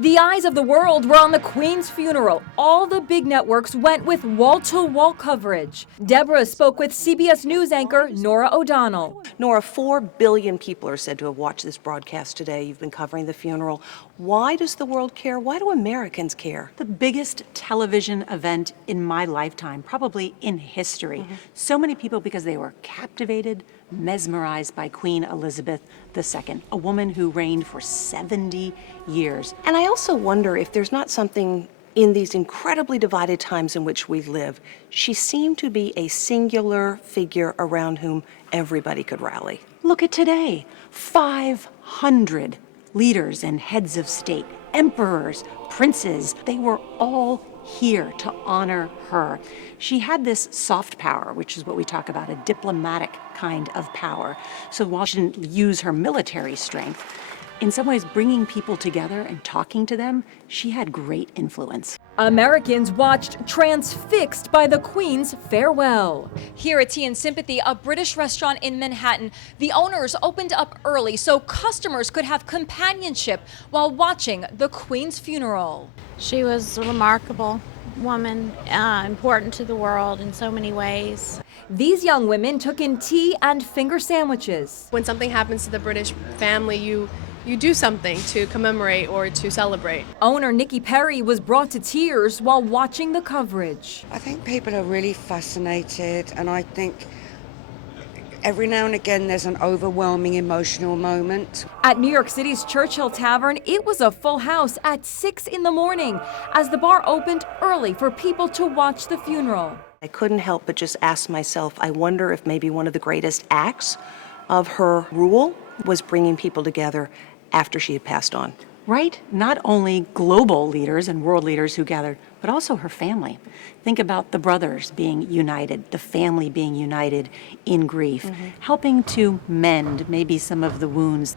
The eyes of the world were on the Queen's funeral. All the big networks went with wall-to-wall coverage. Deborah spoke with CBS News anchor Norah O'Donnell. Nora, 4 billion people are said to have watched this broadcast today. You've been covering the funeral. Why does the world care? Why do Americans care? The biggest television event in my lifetime, probably in history. So many people because they were captivated, mesmerized by Queen Elizabeth II, a woman who reigned for 70 years. And I also wonder if there's not something in these incredibly divided times in which we live. She seemed to be a singular figure around whom everybody could rally. Look at today, 500 leaders and heads of state, emperors, princes, they were all here to honor her. She had this soft power, which is what we talk about, a diplomatic kind of power. So while she didn't use her military strength, in some ways bringing people together and talking to them, she had great influence. Americans watched transfixed by the Queen's farewell. Here at Tea and Sympathy, a British restaurant in Manhattan, the owners opened up early so customers could have companionship while watching the Queen's funeral. She was a remarkable woman, important to the world in so many ways. These young women took in tea and finger sandwiches. When something happens to the British family, you do something to commemorate or to celebrate. Owner Nickey Perry was brought to tears while watching the coverage. I think people are really fascinated, and I think every now and again there's an overwhelming emotional moment. At New York City's Churchill Tavern, it was a full house at 6 in the morning as the bar opened early for people to watch the funeral. I couldn't help but just ask myself, I wonder if maybe one of the greatest acts of her rule was bringing people together after she had passed on. Right? Not only global leaders and world leaders who gathered, but also her family. Think about the brothers being united, the family being united in grief, helping to mend maybe some of the wounds.